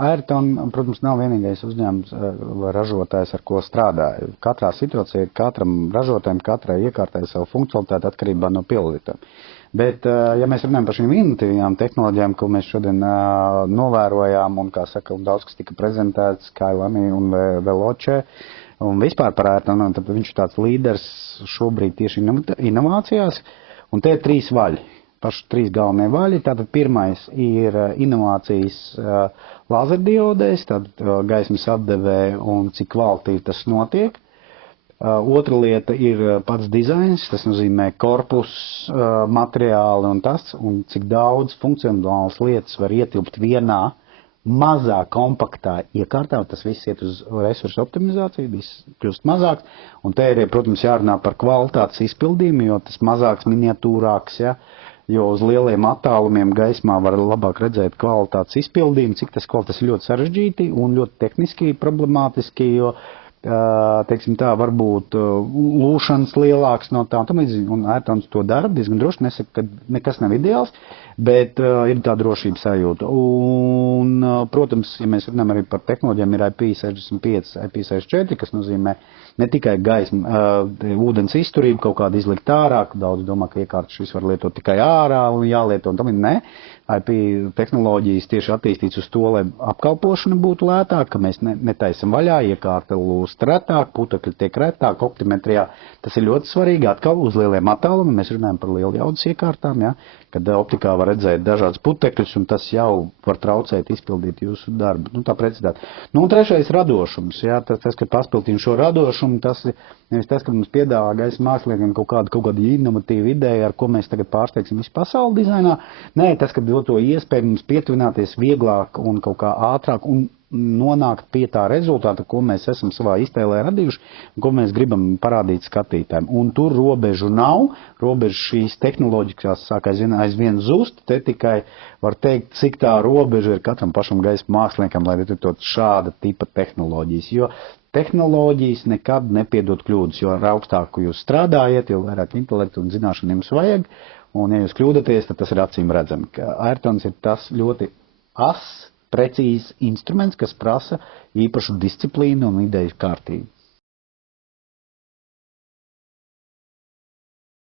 Ayrton, protams, nav vienīgais uzņēmums vai ražotājs, ar ko strādāju. Katrā situācijā, katram ražotājam, katrai iekārtai savu funkcionalitāti atkarībā no pielietojuma. Bet, ja mēs runājam par šīm inovatīvajām tehnoloģijām, ko mēs šodien novērojām, un, kā saka, daudz kas tika prezentēts, Kailami un Veloce, un vispār par Ayrtonu, tad viņš ir tāds līderis šobrīd tieši inovācijās, un te ir 3 vaļi. Paši 3 galvenie vaļi. Tātad pirmais ir inovācijas lāzerdiodēs, tātad gaismas atdevē un cik kvalitīvi tas notiek. Otra lieta ir pats dizains, tas nozīmē korpus, materiāli un tas, un cik daudz funkcionālas lietas var ietilpt vienā mazā, kompaktā iekārtā, un tas viss iet uz resursu optimizāciju, viss kļūst mazāks, un te ir, protams, jārunā par kvalitātes izpildījumu, jo tas mazāks, miniatūrāks, ja, jo uz lieliem attālumiem gaismā var labāk redzēt kvalitātes izpildījumu, cik tas kvalitātes ļoti sarežģīti un ļoti tehniski problemātiski, jo, teiksim tā, varbūt lūšanas lielāks no tā, un Ayrtons to dara, diezgan droši, nesaka, ka nekas nav ideāls, bet ir tā drošības sajūta. Un, protams, ja mēs runājam arī par tehnoloģijām, ir IP65, IP64, kas nozīmē ne tikai gaisma, ūdens izturību, kaut kādu izlikt ārā, daudz domā, ka iekārtas šis var lietot tikai ārā un jālieto, un tam ir ne. IP tehnoloģijas tieši attīstīts uz to, lai apkalpošana būtu lētāka, ka mēs netaisam vaļā, iekārta lūst retāk, putekļi tiek retāk, optimetrijā. Tas ir ļoti svarīgi, atkal uz lieliem attālumiem, mēs runājam par lielu jaudas iekārtām, ja, kad optikā var redzēt dažādas putekļus, un tas jau var traucēt izpildīt jūsu darbu. Tā precizitāte. Un trešais radošums, ja, tas, ka paspiltīm šo radošumu, tas ir nevis tas, ka mums piedāvā gaisa māksliniekam kaut kādu inovatīvu ideju, ar ko mēs tagad pārsteigsim visu pasauli dizainā. Nē, tas, ka dod to iespēju mums pietuvināties vieglāk un kaut kā ātrāk un nonākt pie tā rezultāta, ko mēs esam savā iztēlē radījuši un ko mēs gribam parādīt skatītājiem. Un tur robežu nav, robežu šīs tehnoloģijas sāk aizvien zust, te tikai var teikt, cik tā robeža ir katram pašam gaisa māksliniekam, lai lietot šāda tipa tehnoloģijas, jo tehnoloģijas nekad nepiedod kļūdas, jo ar augstāku jūs strādājat, jo vairāk intelektu un zināšanu jums vajag, un ja jūs kļūdaties, tad tas ir acīm redzami. Ayrtons ir tas ļoti precīzs instruments, kas prasa īpašu disciplīnu un ideju kārtību.